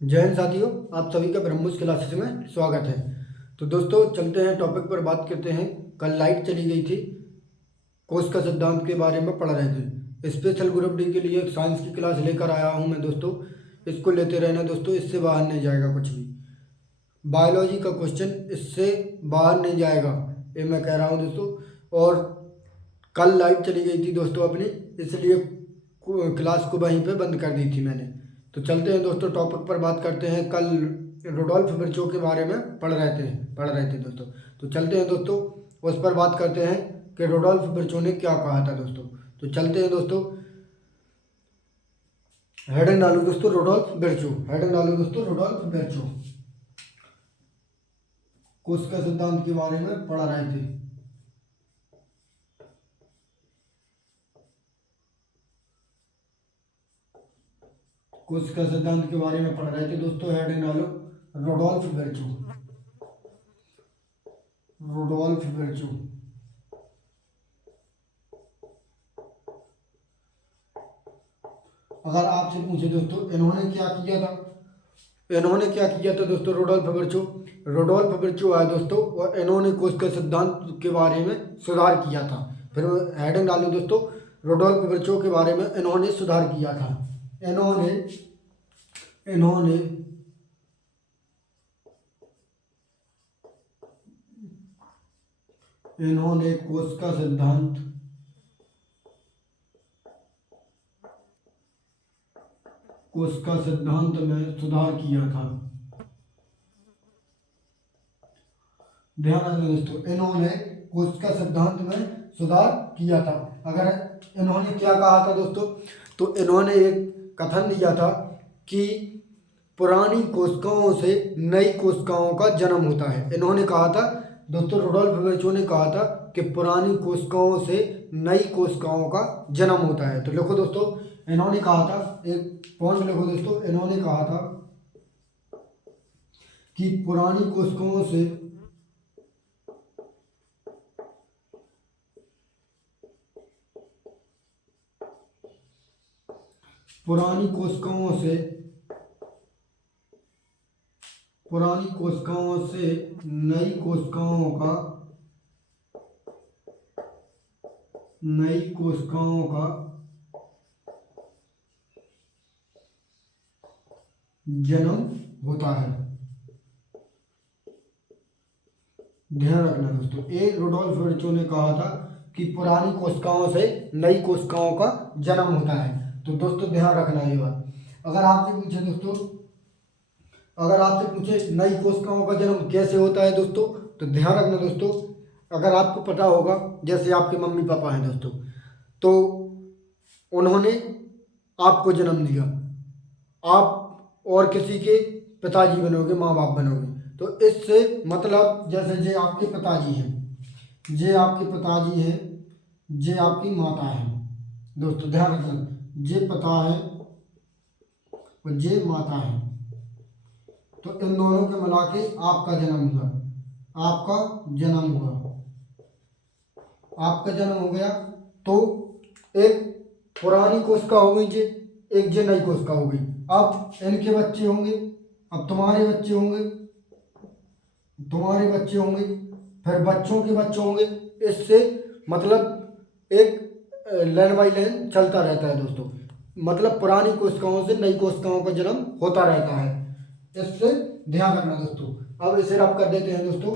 जय हिंद साथियों, आप सभी का ब्रह्मोस क्लासेस में स्वागत है। तो दोस्तों चलते हैं टॉपिक पर, बात करते हैं। कल लाइट चली गई थी, कोश का सिद्धांत के बारे में पढ़ रहे थे। स्पेशल ग्रुप डी के लिए एक साइंस की क्लास लेकर आया हूं मैं दोस्तों। इसको लेते रहना दोस्तों, इससे बाहर नहीं जाएगा कुछ भी। बायोलॉजी का क्वेश्चन इससे बाहर नहीं जाएगा, ये मैं कह रहा हूँ दोस्तों। और कल लाइट चली गई थी दोस्तों अपनी, इसलिए क्लास को वहीं पे बंद कर दी थी मैंने। तो चलते हैं दोस्तों, टॉपिक पर बात करते हैं। कल रोडोल्फ विर्चो के बारे में पढ़ रहे थे दोस्तों। तो चलते हैं दोस्तों, उस पर बात करते हैं कि रोडोल्फ विर्चो ने क्या कहा था दोस्तों। तो चलते हैं दोस्तों, हेडिंग डालो दोस्तों रोडोल्फ विर्चो, हेडिंग डालो दोस्तों रोडोल्फ विर्चो। कोश का सिद्धांत के बारे में पढ़ रहे थे। कोश का सिद्धांत के बारे में पढ़ रहे थे दोस्तों। हेडिंग डालो रोडोल्फ विर्चो, रोडोल्फ विर्चो। अगर आपसे पूछे दोस्तों इन्होंने क्या किया था, दोस्तों रोडोल्फ विर्चो आए दोस्तों, और इन्होंने कोश के सिद्धांत के बारे में सुधार किया था। फिर हेडिंग डालो दोस्तों, रोडोल्फ विर्चो के बारे में इन्होंने सुधार किया था। इन्होंने इन्होंने कोश का सिद्धांत में सुधार किया था। ध्यान रखना दोस्तों, इन्होंने कोश का सिद्धांत में सुधार किया था। अगर इन्होंने क्या कहा था दोस्तों, तो इन्होंने एक कथन दिया था कि पुरानी कोशिकाओं से नई कोशिकाओं का जन्म होता है। इन्होंने कहा था दोस्तों, रोडोल्फ विर्चो ने कहा था कि पुरानी कोशिकाओं से नई कोशिकाओं का जन्म होता है। तो लिखो दोस्तों, इन्होंने कहा था, एक पॉइंट लिखो दोस्तों, इन्होंने कहा था कि पुरानी कोशिकाओं से नई कोशिकाओं का जन्म होता है। ध्यान रखना दोस्तों, ए रोडोल्फ विर्चो ने कहा था कि पुरानी कोशिकाओं से नई कोशिकाओं का जन्म होता है। तो दोस्तों ध्यान रखना ये बात। अगर आपसे पूछे नई कोशिकाओं का जन्म कैसे होता है दोस्तों, तो ध्यान रखना दोस्तों, अगर आपको पता होगा, जैसे आपके मम्मी पापा हैं दोस्तों, तो उन्होंने आपको जन्म दिया, आप और किसी के पिताजी बनोगे, माँ बाप बनोगे। तो इससे मतलब जैसे जे आपके पिताजी हैं, जे आपकी माता है दोस्तों। ध्यान रखना, जे पिता है और जे माता है, तो इन दोनों के मिला के आपका जन्म हुआ। आपका जन्म हो गया, तो एक पुरानी कोशिका हो गई, एक जे नई कोशिका हो गई। अब इनके बच्चे होंगे, अब तुम्हारे बच्चे होंगे, फिर बच्चों के बच्चे होंगे। इससे मतलब एक लाइन बाई लाइन चलता रहता है दोस्तों। मतलब पुरानी कोशिकाओं से नई कोशिकाओं का जन्म होता रहता है। इससे ध्यान रखना दोस्तों। अब इसे रब कर देते हैं दोस्तों।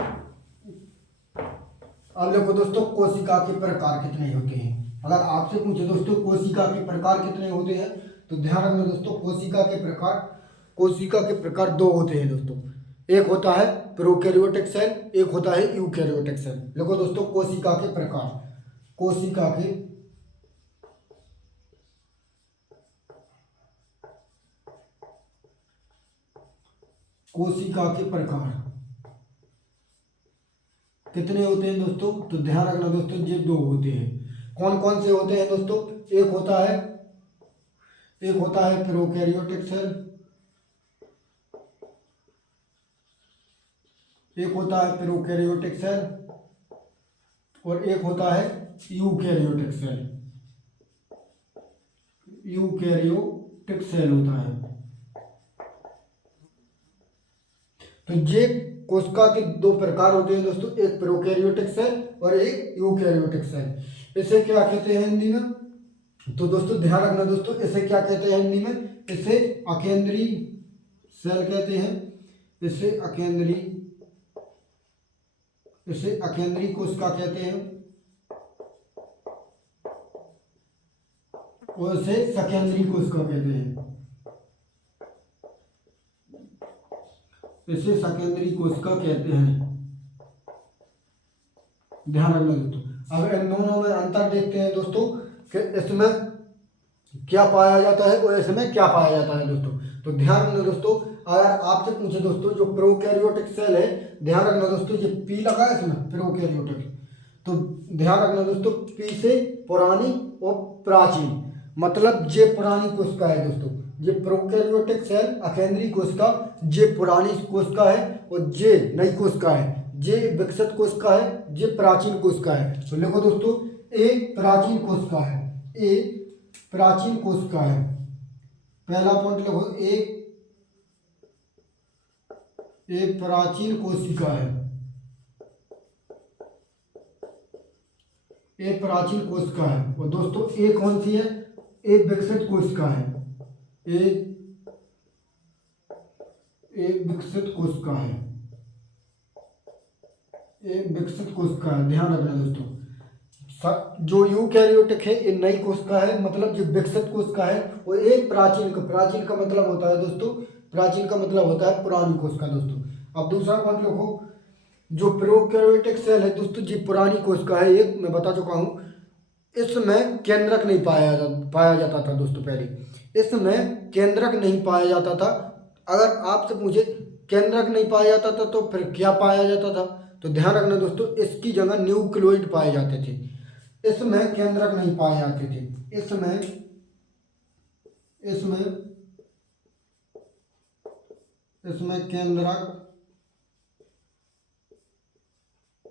अब देखो दोस्तों, कोशिका के प्रकार कितने होते हैं। अगर आपसे पूछे दोस्तों कोशिका के प्रकार कितने होते हैं, तो ध्यान रखना दोस्तों, कोशिका के प्रकार दो होते हैं दोस्तों। एक होता है प्रोकैरियोटिक सेल, एक होता है यूकैरियोटिक सेल। देखो दोस्तों, कोशिका के प्रकार, कोशिका के प्रकार कितने होते हैं दोस्तों, तो ध्यान रखना दोस्तों, ये दो होते हैं। कौन कौन से होते हैं दोस्तों, एक होता है प्रोकैरियोटिक सेल, और एक होता है यूकैरियोटिक सेल होता है। तो ये कोशिका के दो प्रकार होते हैं दोस्तों, एक प्रोकैरियोटिक सेल और एक यूकैरियोटिक सेल। इसे क्या कहते हैं हिंदी में? तो दोस्तों ध्यान रखना दोस्तों, इसे क्या कहते हैं हिंदी में? इसे अकेंद्रीय सेल कहते हैं, इसे अकेंद्रीय कोशिका कहते हैं और इसे सकेंद्रीय कोशिका कहते हैं, इसे सकेंद्रीय कोशिका कहते हैं। ध्यान रखना दोस्तों। अब इन दोनों में अंतर देखते हैं दोस्तों कि इसमें क्या पाया जाता है और इसमें क्या पाया जाता है दोस्तों। तो ध्यान रखना दोस्तों, अगर आपसे पूछे दोस्तों जो प्रोकैरियोटिक सेल है, ध्यान रखना दोस्तों, ये पी लगा है इसमें प्रोकैरियोटिक, तो ध्यान रखना दोस्तों, पी से पुरानी और प्राचीन, मतलब ये पुरानी कोशिका है दोस्तों। ये प्रोकैरियोटिक सेल अकेंद्रीय कोशिका, ये पुरानी कोशिका है और ये नई कोशिका है, ये विकसित कोशिका है, ये प्राचीन कोशिका है। तो लिखो दोस्तों, ए प्राचीन कोशिका है, ए प्राचीन कोशिका है। पहला पॉइंट लिखो, ए प्राचीन कोशिका है, ए प्राचीन कोशिका है। और दोस्तों ए कौन सी है? ए विकसित कोशिका है, ए विकसित कोशिका है, ए विकसित कोशिका है। ध्यान रखना दोस्तों, जो यूकैरियोटिक है ये नई कोशिका है, मतलब जो विकसित कोशिका है, और ये प्राचीन का मतलब होता है दोस्तों, प्राचीन का मतलब होता है पुरानी कोशिका दोस्तों। अब दूसरा पॉइंट लिखो, जो प्रोकैरियोटिक सेल है दोस्तों, जी पुरानी कोशिका है, एक मैं बता चुका हूँ, इसमें केंद्रक नहीं पाया जाता था दोस्तों। पहले इसमें केंद्रक नहीं पाया जाता था। अगर आपसे पूछे केंद्रक नहीं पाया जाता था तो फिर क्या पाया जाता था? तो ध्यान रखना दोस्तों, इसकी जगह न्यूक्लियोइड पाए जाते थे, इसमें केंद्रक नहीं पाए जाते थे, इसमें केंद्रक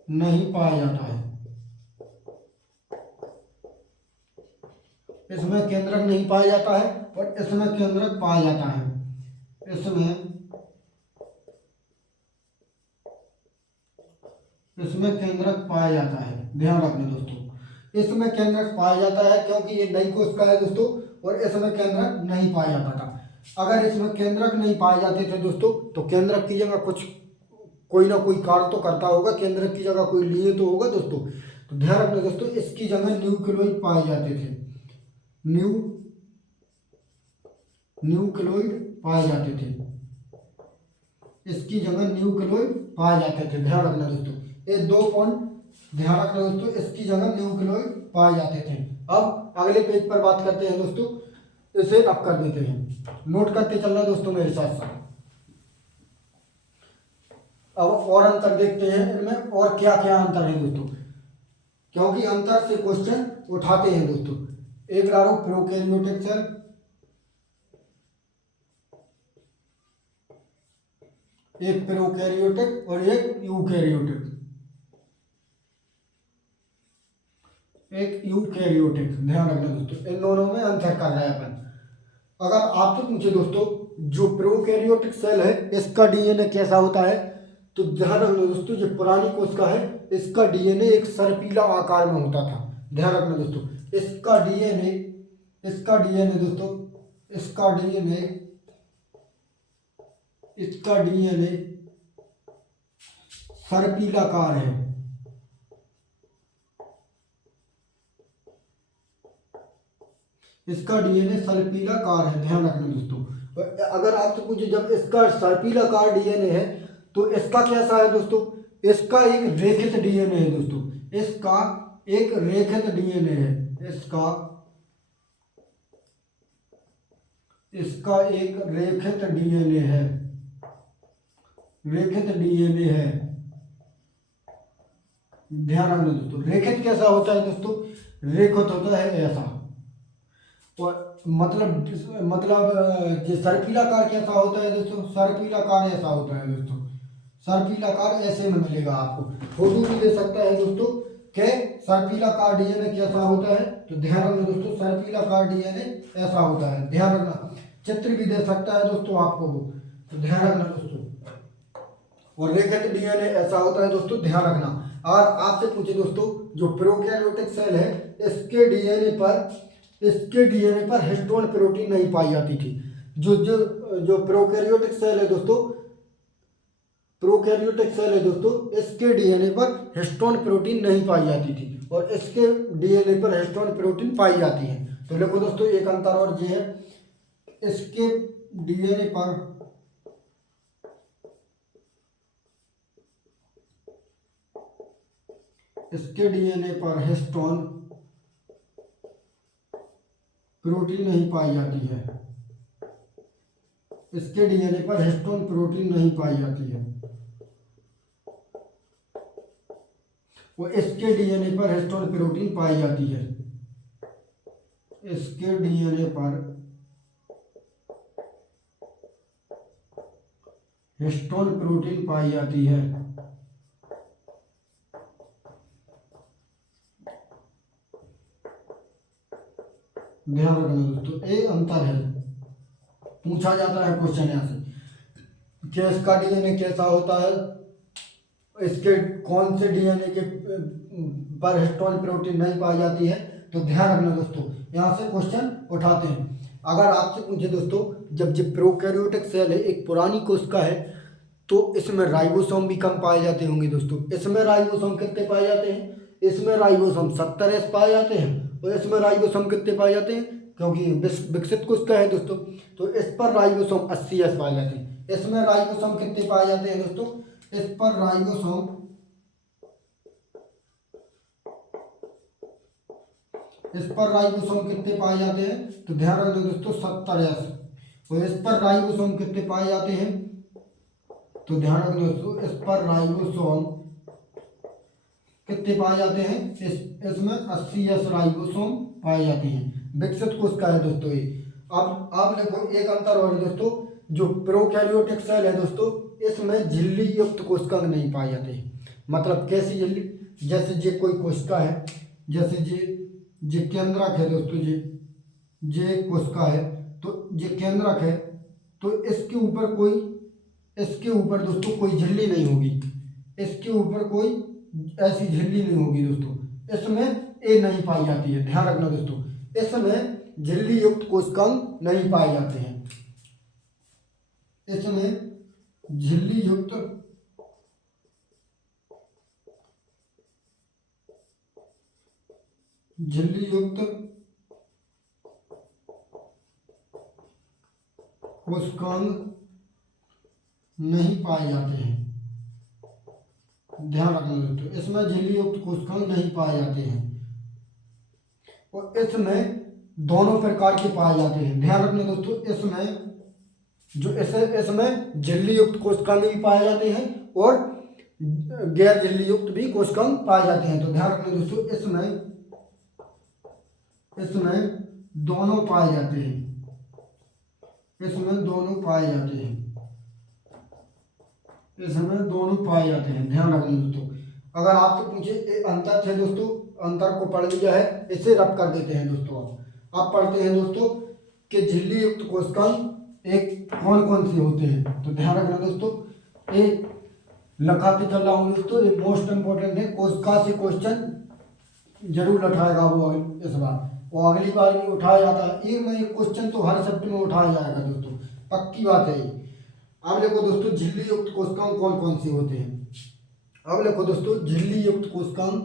नहीं पाया जाता है, इसमें केंद्रक नहीं पाया जाता है और इसमें केंद्रक पाया जाता है, इसमें केंद्रक पाया जाता है। ध्यान रखना दोस्तों, इसमें केंद्रक पाया जाता है क्योंकि ये नई कोशिका है दोस्तों और इसमें केंद्रक नहीं पाया जाता था। अगर इसमें केंद्रक नहीं पाए जाते थे दोस्तों तो केंद्रक की जगह कोई ना कोई कार्य तो करता होगा, केंद्रक की जगह कोई लिए तो होगा दोस्तों। तो ध्यान रखना दोस्तों, इसकी जगह न्यूक्लियोइड पाए जाते थे, न्यूक्लियोइड पाए जाते थे, इसकी जगह न्यूक्लियोइड पाए जाते थे। ध्यान रखना दोस्तों, ये दो पॉइंट ध्यान रखना दोस्तों, इसकी जगह न्यूक्लियोइड पाए जाते थे। अब अगले पेज पर बात करते हैं दोस्तों, इसे अब कर देते हैं, नोट करते चलना दोस्तों मेरे साथ साथ। अब और अंतर देखते हैं इनमें, और क्या क्या अंतर है दोस्तों, क्योंकि अंतर से क्वेश्चन उठाते हैं दोस्तों। एक डालो प्रोकैरियोटिक सेल, एक प्रोकैरियोटिक और एक यूकैरियोटिक, ध्यान रखना दोस्तों, इन दोनों में अंतर कर रहे हैं अपन। अगर आपसे पूछे दोस्तों जो प्रोकैरियोटिक सेल है इसका डीएनए कैसा होता है, तो ध्यान रखना दोस्तों, जो पुरानी कोशिका है इसका डीएनए एक सर्पिला आकार में होता था। ध्यान रखना दोस्तों, इसका डीएनए दोस्तों, इसका डीएनए सर्पिलाकार है, इसका डीएनए सर्पिलाकार है। ध्यान रखना दोस्तों, अगर आपसे पूछे जब इसका सर्पिलाकार डीएनए है तो इसका कैसा है दोस्तों, इसका एक रेखित डीएनए है दोस्तों, इसका एक रेखित डीएनए है, इसका एक रेखित डीएनए है, ध्यान रखना दोस्तों। रेखित कैसा होता है दोस्तों, रेखित होता है ऐसा, और मतलब ये सर्पिलाकार कैसा होता है दोस्तों, सर्पिलाकार ऐसा होता है दोस्तों, सर्पिलाकार ऐसे में मिलेगा आपको, फोटो भी दे सकता है दोस्तों कि सर्पिलाकार डीएनए कैसा होता है। तो ध्यान रखना दोस्तों, सर्पिलाकार डीएनए ऐसा होता है, ध्यान रखना, चित्र भी दे सकता है दोस्तों आपको वो, तो ध्यान रखना दोस्तों। और रेखित डीएनए ऐसा होता है दोस्तों, ध्यान रखना। और आपसे पूछे दोस्तों, जो प्रोकैरियोटिक सेल है इसके डीएनए पर हिस्टोन प्रोटीन नहीं पाई जाती थी। जो जो जो प्रोकैरियोटिक सेल है दोस्तों, इसके डीएनए पर हिस्टोन प्रोटीन नहीं पाई जाती थी और इसके डीएनए पर हिस्टोन प्रोटीन पाई जाती है। तो देखो दोस्तों, एक अंतर और ये है, इसके डीएनए पर हिस्टोन प्रोटीन नहीं पाई जाती है। इसके डीएनए पर हिस्टोन प्रोटीन नहीं पाई जाती है और इसके डीएनए पर हिस्टोन प्रोटीन पाई जाती है। इसके डीएनए पर हिस्टोन प्रोटीन पाई जाती है। ध्यान रखना दोस्तों, ये अंतर है। पूछा जाता है क्वेश्चन यहाँ से कि इसका डीएनए कैसा होता है, इसके कौन से डीएनए के पर हिस्टोन प्रोटीन नहीं पाई जाती है। तो ध्यान रखना दोस्तों, यहाँ से क्वेश्चन उठाते हैं। अगर आपसे पूछे दोस्तों, जब प्रोकैरियोटिक सेल है, एक पुरानी कोशिका है, तो इसमें राइबोसोम भी कम पाए जाते होंगे दोस्तों। इसमें राइबोसोम कितने पाए जाते हैं? इसमें राइबोसोम 70S पाए जाते हैं और इसमें राइबोसोम कितने पाए जाते हैं? क्योंकि विकसित कोशिका है दोस्तों, तो इस पर राइबोसोम 80S पाए जाते हैं। इसमें राइबोसोम कितने पाए जाते हैं दोस्तों? इस पर राइबोसोम कितने पाए जाते हैं? तो ध्यान रखना दोस्तों, 70S। और इस पर राइबोसोम कितने पाए जाते हैं? तो ध्यान रखना दोस्तों, इस पर राइबोसोम कितने पाए जाते हैं? इसमें 80S राइबोसोम पाए जाते हैं। विकसित कोशिका है दोस्तों ये। अब आप देखो, एक अंतर और दोस्तों, जो प्रोकैरियोटिक सेल है दोस्तों, इसमें झिल्ली युक्त कोशिका नहीं पाए जाते हैं। मतलब कैसी झिल्ली? जैसे ये कोई कोशिका है, जैसे ये केंद्रक है दोस्तों, ये कोशिका है, तो ये केंद्रक है, तो इसके ऊपर दोस्तों कोई झिल्ली नहीं होगी। इसके ऊपर कोई ऐसी झिल्ली नहीं होगी दोस्तों, इसमें ये नहीं पाई जाती है। ध्यान रखना दोस्तों, इसमें झिल्ली युक्त कोशिकांग नहीं पाए जाते हैं। इसमें झिल्ली युक्त कोशिकांग नहीं पाए जाते हैं। ध्यान रखना दोस्तों, इसमें झिल्ली युक्त कोशिकांग नहीं पाए जाते हैं और इसमें दोनों प्रकार के पाए जाते हैं। ध्यान रखना दोस्तों, इसमें झिल्ली युक्त कोशिकांग भी पाए जाते हैं और गैर झिल्ली युक्त भी कोशिकांग पाए जाते हैं। तो ध्यान रखना दोस्तों, इसमें दोनों पाए जाते हैं। इसमें दोनों पाए जाते हैं। ध्यान रखना दोस्तों। अगर आपसे पूछे अंतर थे दोस्तों, अंतर को पढ़ लिया है, इसे रब कर देते हैं दोस्तों। अब पढ़ते हैं दोस्तों कि झिल्ली युक्त कोशिकांग एक कौन कौन से होते हैं। तो ध्यान रखना दोस्तों, ये लिखाते चल रहा हूँ दोस्तों, ये मोस्ट इंपोर्टेंट है। कोशिका से क्वेश्चन जरूर उठाएगा वो इस बार, वो अगली बार भी उठाया जाता है। एक क्वेश्चन तो हर सब्जेक्ट में उठाया जाएगा दोस्तों, पक्की बात है ये। अब देखो दोस्तों, झिल्ली युक्त कोशिकांग कौन कौन से होते हैं। अब देखो दोस्तों, झिल्ली युक्त कोशिकांग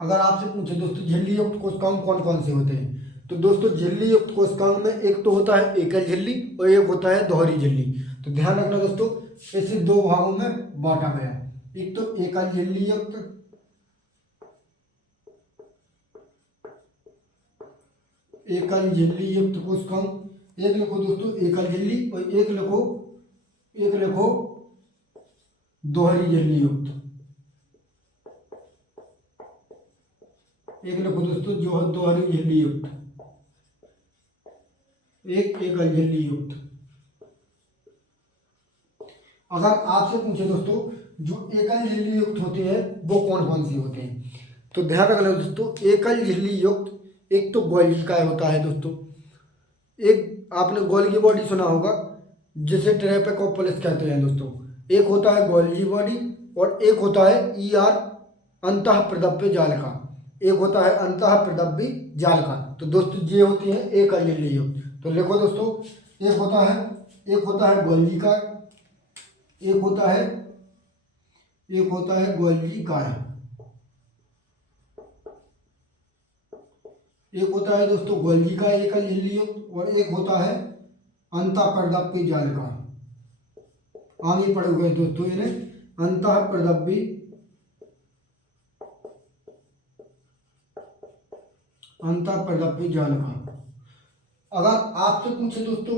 अगर आपसे पूछे दोस्तों, झिल्ली युक्त कोशिकांग कौन कौन से होते हैं, तो दोस्तों झिल्ली युक्त कोशिकांग में एक तो होता है एकल झिल्ली और एक होता है दोहरी झिल्ली। तो ध्यान रखना दोस्तों, इसे दो भागों में बांटा गया है। एक तो एकल झिल्ली युक्त कोशिकांग, एक लिखो दोस्तों एकल झिल्ली और एक लिखो दोहरी झिल्ली युक्त। एक लिखो दोस्तों जो है दोहरी झिल्ली युक्त, एक एकल झिल्ली युक्त। अगर आपसे पूछे दोस्तों, जो एकल झिल्ली युक्त होते हैं वो कौन कौन सी होते हैं? तो ध्यान रखना दोस्तों, एकल झिल्ली युक्त एक तो गोल्गी काय होता है दोस्तों, एक आपने गोल्गी बॉडी सुना होगा जिसे ट्रेपेकोपोलिस कहते हैं दोस्तों। एक होता है गोल्गी बॉडी और एक होता है ईआर अंतः प्रदब्य जालिका, एक होता है अंतः प्रदब्य जालिका। तो दोस्तों ये होती है एकल झिल्ली युक्त। तो लिखो दोस्तों, एक होता है गोल्गी काय, एक होता है गोल्गी काय, एक होता है दोस्तों गोल्गी का एकल झिल्ली युक्त और एक होता है अंतः प्रदब्य जालिका। आगे पढ़े हुए दोस्तों इन्हें अंतः प्रदब्य जालिका। अगर आपसे पूछे दोस्तों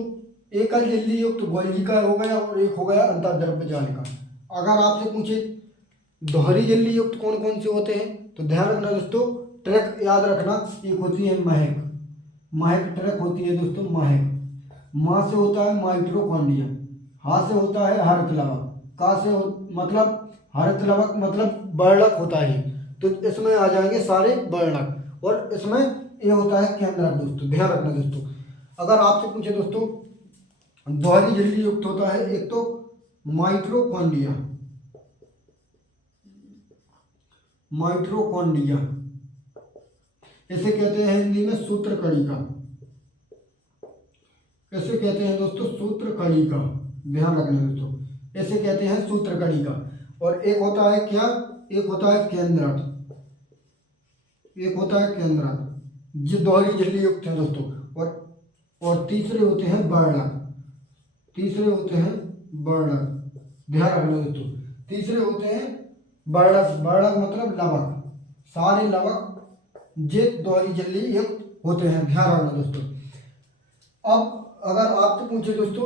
एकल झिल्ली युक्त गोल्गी का हो गया और एक हो गया अंतःद्रव्य जालिका। अगर आपसे पूछे दोहरी झिल्ली युक्त कौन कौन से होते हैं तो ध्यान रखना दोस्तों, ट्रैक याद रखना, एक होती है महक ट्रैक होती है दोस्तों महक। माँ से होता है माइट्रोकॉन्ड्रिया, हा से होता है हरितलवक, का से मतलब हरितलवक मतलब वर्णक होता है। तो इसमें आ जाएंगे सारे वर्णक और इसमें ये होता है केंद्रक दोस्तों। ध्यान रखना दोस्तों, अगर आपसे पूछे दोस्तों दोहरी झिल्ली युक्त होता है एक तो माइट्रोकॉन्ड्रिया, इसे कहते हैं हिंदी में सूत्रकणिका, इसे कहते हैं दोस्तों सूत्रकणिका। ध्यान रखना दोस्तों, इसे कहते हैं सूत्रकणिका। और एक होता है क्या, एक होता है केंद्रक, ये दोहरी झिल्ली युक्त है दोस्तों। और तीसरे होते हैं वर्णक, ध्यान रखना दोस्तों, तीसरे होते हैं वर्णक मतलब लवक, सारे लवक ये दोहरी झिल्ली युक्त होते हैं। ध्यान रखना दोस्तों। अब अगर आपसे पूछे दोस्तों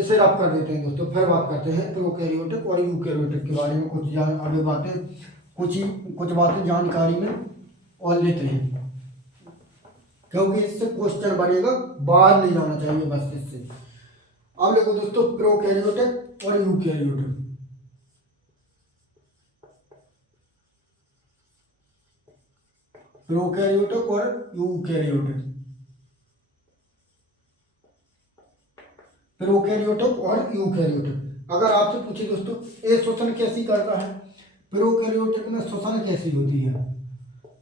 इसे रब कर देते हैं दोस्तों, फिर बात करते हैं प्रोकैरियोटिक और यूकैरियोटिक के बारे में, कुछ बातें जानकारी में और लेते हैं, क्योंकि इससे क्वेश्चन बनेगा, बाहर नहीं जाना चाहिए बस इससे। अब देखो दोस्तों प्रोकैरियोटिक और यूकैरियोटिक। प्रोकैरियोटिक और यूकैरियोटिक, अगर आपसे पूछे दोस्तों ये श्वसन कैसी करता है, प्रोकैरियोटिक में श्वसन कैसी होती है,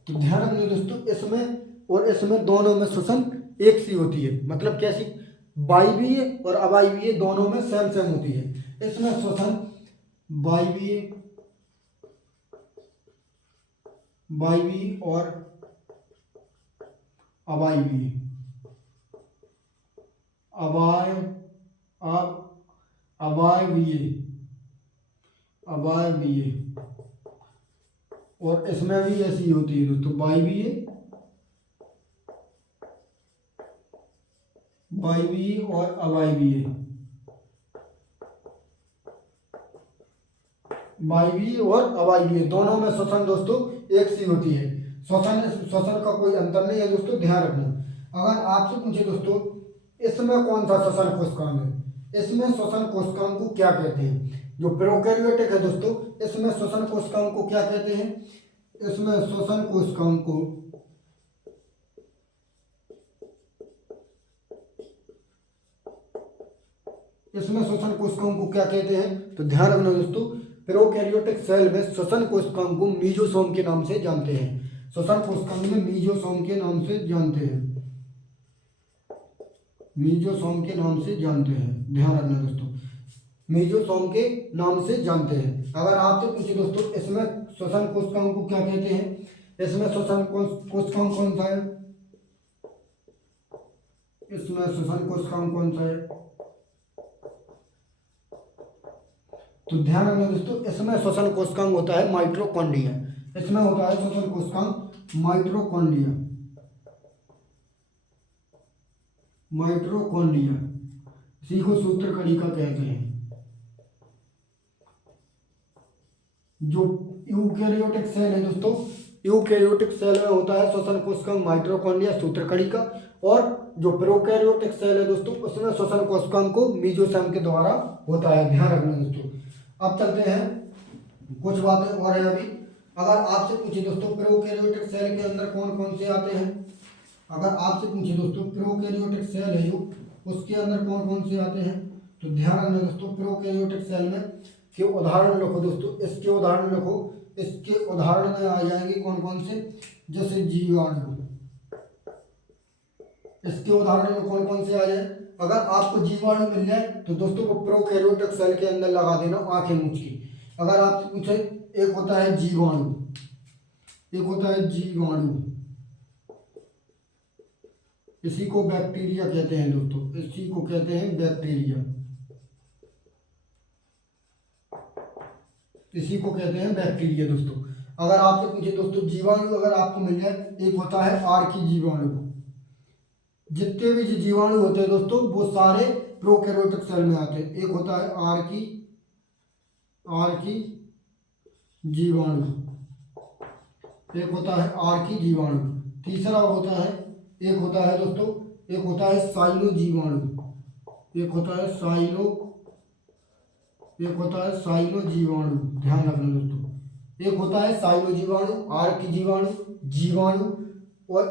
तो ध्यान रखना दोस्तों इसमें और इसमें दोनों में श्वसन एक सी होती है। मतलब कैसी, वायवीय और अवायवीय दोनों में सेम होती है। इसमें श्वसन वायवीय और अवायवीय और इसमें भी ऐसी होती है दोस्तों वायवीय और अवायवीय, दोनों में श्वसन दोस्तों एक सी होती है। श्वसन का कोई अंतर नहीं है दोस्तों, ध्यान रखना। अगर आपसे पूछे दोस्तों इसमें कौन सा श्वसन कोशिकांग है, इसमें श्वसन कोशिकांग को क्या कहते हैं? जो प्रोकैरियोटिक है दोस्तों इसमें श्वसन कोशिकांग को क्या कहते हैं? इसमें श्वसन कोशिकांग को क्या कहते हैं? तो ध्यान रखना दोस्तों, प्रोकैरियोटिक सेल में श्वसन कोशिकांग को मीजोसोम के नाम से जानते हैं। ध्यान रखना दोस्तों, मीजोसोम के नाम से जानते हैं। अगर आपसे पूछे दोस्तों इसमें श्वसन कोशिकांग को क्या कहते हैं, इसमें श्वसन कोशिकांग कौन सा है? तो ध्यान रखना दोस्तों इसमें श्वसन कोशिकांग होता है माइटोकॉन्ड्रिया, इसमें होता है श्वसन कोशिकांग माइटोकॉन्ड्रिया, इसी को सूत्रकणिका कहते हैं। जो यूकैरियोटिक सेल है दोस्तों, यूकैरियोटिक सेल में होता है श्वसन कोशिकांग माइटोकॉन्ड्रिया सूत्रकणिका, और जो प्रोकैरियोटिक सेल है दोस्तों उसमें श्वसन कोशिकांग को मीजोसोम के द्वारा होता है। ध्यान रखना दोस्तों। अब चलते हैं कुछ बातें और है अभी। अगर आपसे पूछे दोस्तों प्रोकैरियोटिक सेल के अंदर कौन कौन से आते हैं, अगर आपसे पूछे दोस्तों प्रोकैरियोटिक सेल है जो, उसके अंदर कौन कौन से आते हैं, तो ध्यान रखना दोस्तों प्रोकैरियोटिक सेल में के उदाहरण लिखो दोस्तों, इसके उदाहरण लिखो। इसके उदाहरण में आ जाएंगे कौन कौन से, जैसे जीवाणु। इसके उदाहरण में कौन कौन से आ जाए, अगर आपको जीवाणु मिल जाए तो दोस्तों वो प्रोकैरियोटिक सेल के अंदर लगा देना आंखें मूंछ के। अगर आपसे पूछे, एक होता है जीवाणु, एक होता है जीवाणु, इसी को बैक्टीरिया कहते हैं दोस्तों, इसी को कहते हैं बैक्टीरिया, इसी को कहते हैं बैक्टीरिया दोस्तों। अगर आपसे पूछे दोस्तों जीवाणु अगर आपको मिल जाए, एक होता है आर्की जीवाणु। जितने भी जीवाणु होते हैं दोस्तों वो सारे प्रोकैरियोटिक सेल में आते हैं। एक होता है आर्की जीवाणु, एक होता है आर्की जीवाणु। तीसरा होता है, एक होता है दोस्तों, एक होता है साइनो जीवाणु, एक होता है साइनो, एक होता है साइनो जीवाणु। ध्यान रखना दोस्तों, एक होता है साइनो जीवाणु, आर्की जीवाणु। और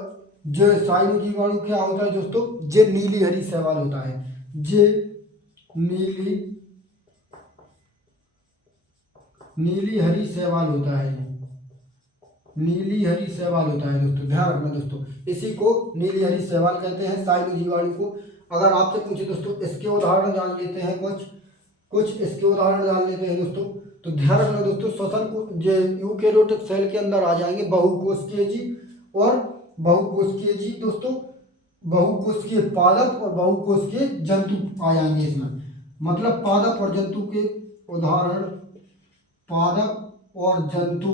जो साइनो जीवाणु क्या होता है दोस्तों, जे नीली हरी शैवाल होता है, जे नीली हरी शैवाल होता है, नीली हरी शैवाल होता है दोस्तों। ध्यान रखना दोस्तों, इसी को नीली हरी शैवाल कहते हैं, साइनो जीवाणु को। अगर आपसे पूछे दोस्तों इसके उदाहरण जान लेते हैं, कुछ इसके उदाहरण जान लेते हैं दोस्तों। तो ध्यान रखना दोस्तों, श्वसन को जो यूकेरियोटिक सेल के अंदर आ जाएंगे बहुकोशिकीय जीव और बहुकोशिकीय जीव दोस्तों, बहुकोशिकीय पादप और बहुकोशिकीय जंतु आ जाएंगे इसमें। मतलब पादप और जंतु के उदाहरण, पादप और जंतु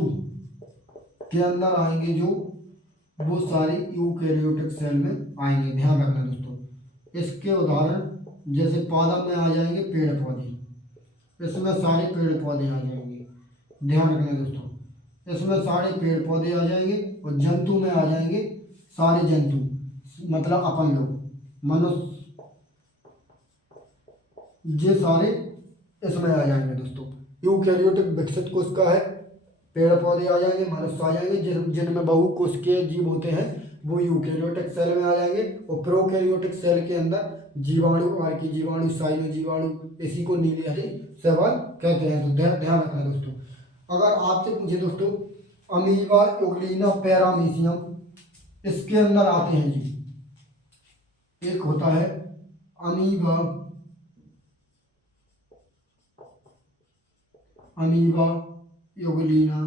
के अंदर आएंगे जो, वो सारे यूकेरियोटिक सेल में आएंगे। ध्यान रखना दोस्तों, इसके उदाहरण जैसे पादप में आ जाएंगे पेड़ पौधे, इसमें सारे पेड़ पौधे आ जाएंगे। ध्यान रखना दोस्तों, इसमें सारे पेड़ पौधे आ जाएंगे। और जंतु में आ जाएंगे सारे जंतु, मतलब अपन लोग, मनुष्य, ये सारे इसमें आ जाएंगे दोस्तों। यूकेरियोटिक विकसित कोशिका है, पेड़ पौधे आ जाएंगे, मनुष्य आ जाएंगे, जिनमें बहुकोशिकीय जीव होते हैं वो यूकेरियोटिक सेल में आ जाएंगे। और प्रोकैरियोटिक सेल के अंदर जीवाणु, आर्की जीवाणु, साइनो जीवाणु, इसी को नीली हरी शैवाल कहते हैं। तो ध्यान रखना दोस्तों। अगर आपसे पूछे दोस्तों अमीबा, यूग्लिना, पैरामीशियम, इसके अंदर आते हैं जी। एक होता है अमीबा, यूग्लिना,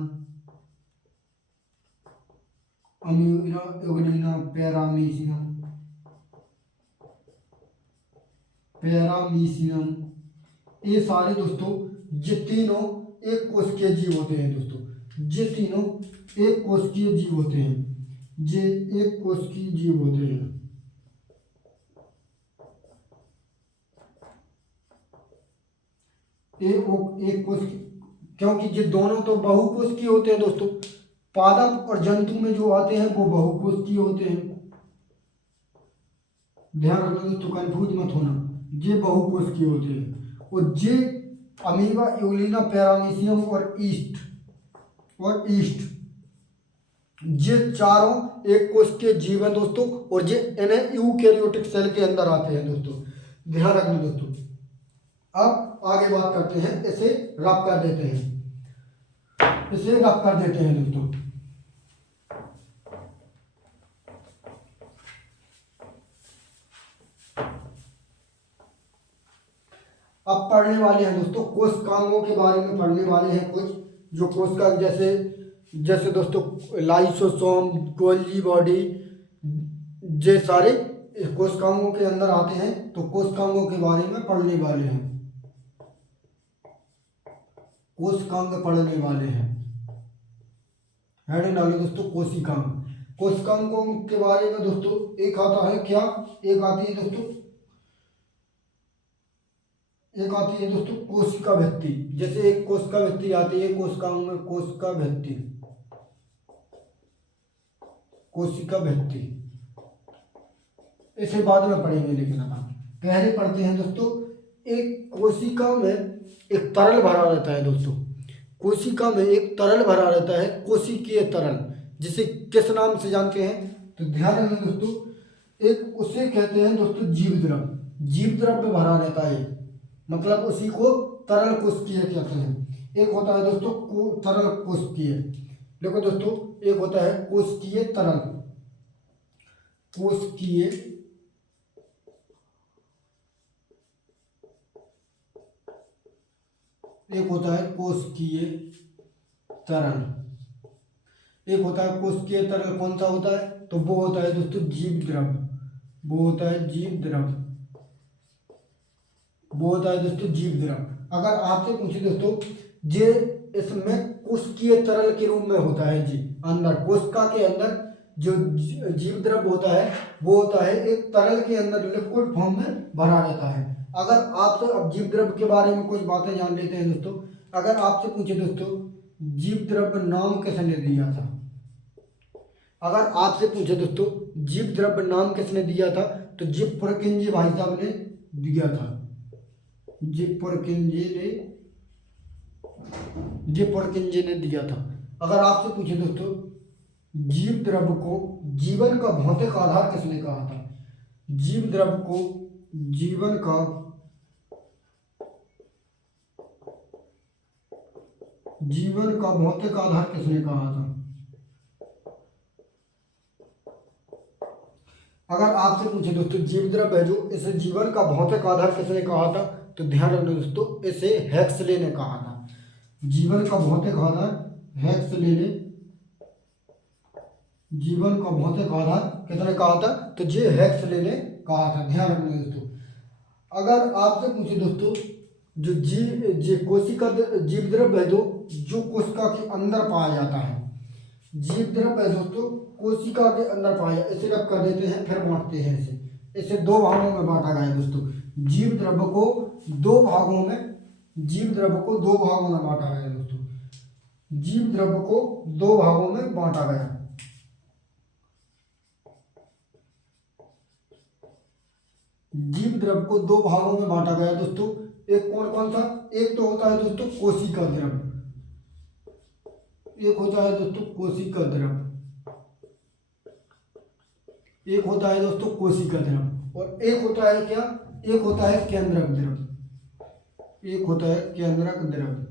पैरामीशियम, ये सारे दोस्तों ये तीनों एक कोशिकीय जीव होते हैं दोस्तों। ये तीनों एक कोशिकीय जीव होते हैं, ये एक कोशिकीय जीव होते हैं। एक कोशिकीय, क्योंकि ये दोनों तो बहुकोशिकीय होते हैं दोस्तों। पादप और जंतु में जो आते हैं वो बहुकोशिकीय होते हैं। ध्यान रखना दोस्तों, कंफ्यूज मत होना, ये बहुकोशिकीय होते हैं। और ये अमीबा, यूग्लिना, पैरामीशियम और ईस्ट, ये चारों एक कोशिकीय जीव हैं दोस्तों। और ये इन्हें यूकेरियोटिक सेल के अंदर आते हैं दोस्तों। ध्यान रखना दोस्तों। अब आगे बात करते हैं, इसे रब कर देते हैं, इसे रब कर देते हैं दोस्तों। अब पढ़ने वाले हैं दोस्तों कोशिकाओं के बारे में पढ़ने वाले हैं। कुछ जो कोशिका जैसे दोस्तों लाइसोसोम, गोल्जी बॉडी, ये सारे कोशिकाओं के अंदर आते हैं। तो कोशिकाओं के बारे में पढ़ने वाले हैं, कोशिकांग पढ़ने वाले हैं। हेडिंग डालिए दोस्तों कोशिकांग। कोशिकांगों के बारे में दोस्तों एक आता है क्या, एक आती है दोस्तों, एक आती है दोस्तों कोशिका भित्ति। जैसे एक कोशिका भित्ति आती है कोशिकाओं में, कोशिका भित्ति, कोशिका भित्ति, इसे बाद में पढ़ेंगे, लेकिन अब पहले पढ़ते हैं दोस्तों। एक कोशिका में एक तरल भरा रहता है दोस्तों, कोशिका में एक तरल भरा रहता है, कोशिकीय तरल, जिसे किस नाम से जानते हैं? तो ध्यान रखना दोस्तों, एक उसे कहते हैं दोस्तों जीव द्रव। जीव द्रव में भरा रहता है, मतलब उसी को तरल कोशिकीय कहते हैं। एक होता है दोस्तों तरल कोशिकीय, देखो दोस्तों, एक होता है कोशिकीय तरल, कोशिकीय एक होता है कोशिकीय तरल, एक होता है कोशिकीय तरल। कौन सा होता है? तो वो होता है दोस्तों जीव द्रव, वो होता है जीव द्रव, वो होता है दोस्तों जीव द्रव। अगर आपसे पूछे दोस्तों, जे इसमें कोशिकीय तरल के रूप में होता है जी, अंदर कोशिका के अंदर जो जीव द्रव होता है वो होता है एक तरल के अंदर लिक्विड फॉर्म में भरा रहता है। अगर आपसे अब जीव द्रव के बारे में कुछ बातें जान लेते हैं दोस्तों। अगर आपसे पूछे दोस्तों जीव द्रव नाम किसने दिया था, अगर आपसे पूछे दोस्तों जीव द्रव नाम किसने दिया था, तो जीव पुरकिंजी भाई साहब ने दिया था, जीव पुरकिंजी ने दिया था। अगर आपसे पूछे दोस्तों जीव द्रव को जीवन का भौतिक आधार किसने कहा था, जीव द्रव को जीवन का भौतिक आधार किसने कहा था? अगर आपसे पूछे दोस्तों जीव द्रव है जो, इसे जीवन का भौतिक आधार किसने कहा था, तो ध्यान रखना दोस्तों, इसे हेक्सले ने कहा था। जीवन का भौतिक आधार हेक्सले ने, जीवन का भौतिक आधार किसने कहा था, तो जे हेक्सले ने कहा था। ध्यान रखना दोस्तों। अगर आपसे पूछे दोस्तों जो कोशिका जीव द्रव है जो कोशिका के अंदर पाया जाता है, जीव द्रव है दोस्तों कोशिका के अंदर पाया, इसे रब कर देते हैं, फिर बांटते हैं इसे दो भागों में बांटा गया है दोस्तों। जीव द्रव को दो भागों में बांटा गया है दोस्तों, जीव द्रव को दो भागों में बांटा गया। जीव द्रव को दो भागों में बांटा गया दोस्तों। एक कौन सा? एक तो होता है दोस्तों कोशिका द्रव, एक होता है दोस्तों कोशिका द्रव, एक होता है दोस्तों कोशिका द्रव, और एक होता है क्या? एक होता है केंद्रक द्रव, एक होता है केंद्रक द्रव,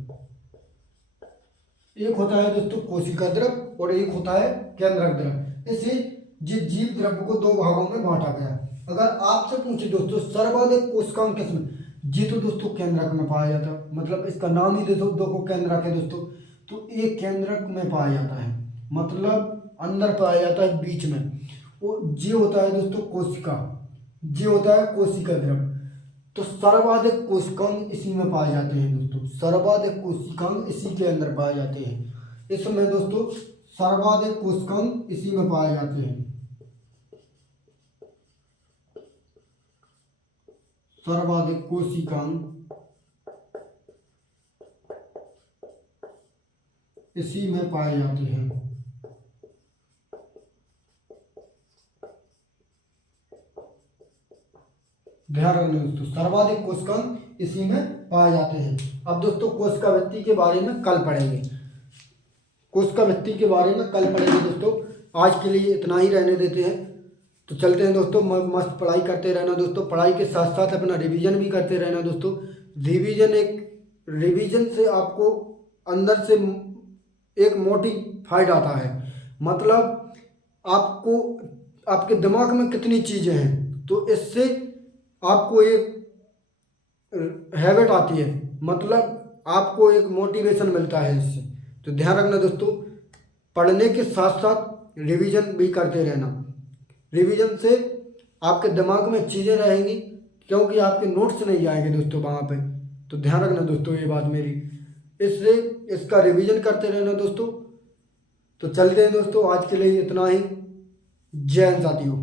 एक होता है दोस्तों कोशिका द्रव और एक होता है केंद्रक द्रव। इसे जीव द्रव को दो भागों में बांटा गया। अगर आपसे पूछे दोस्तों सर्वाधिक कोशिकांक किसमें, जी तो दोस्तों केंद्रक में पाया जाता है, मतलब इसका नाम ही देखो केंद्रक है दोस्तों। तो एक केंद्रक में पाया जाता है, मतलब अंदर पाया जाता है बीच में। वो जी होता है दोस्तों कोशिका, जी होता है कोशिका द्रव। तो सर्वाधिक कोशिकांक इसी में पाए जाते हैं दोस्तों, सर्वाधिक कोशिकांक इसी के अंदर पाए जाते हैं। इसमें दोस्तों सर्वाधिक कोशिकांक इसी में पाए जाते हैं, सर्वाधिक कोशिकांक इसी में पाए जाते हैं। ध्यान रखना दोस्तों, सर्वाधिक कोशिकांक इसी में पाए जाते हैं। अब दोस्तों कोशिका भित्ति के बारे में कल पढ़ेंगे, कोशिका भित्ति के बारे में कल पढ़ेंगे दोस्तों। आज के लिए इतना ही रहने देते हैं। तो चलते हैं दोस्तों, मस्त पढ़ाई करते रहना दोस्तों, पढ़ाई के साथ साथ अपना रिवीजन भी करते रहना दोस्तों। रिवीजन से आपको अंदर से एक मोटिफाइड आता है, मतलब आपको आपके दिमाग में कितनी चीज़ें हैं, तो इससे आपको एक हैबिट आती है, मतलब आपको एक मोटिवेशन मिलता है इससे। तो ध्यान रखना दोस्तों, पढ़ने के साथ साथ रिवीजन भी करते रहना। रिवीजन से आपके दिमाग में चीज़ें रहेंगी, क्योंकि आपके नोट्स नहीं जाएंगे दोस्तों वहाँ पे। तो ध्यान रखना दोस्तों ये बात मेरी, इससे इसका रिवीजन करते रहना दोस्तों। तो चलते हैं दोस्तों, आज के लिए इतना ही। जय हिंद साथियों।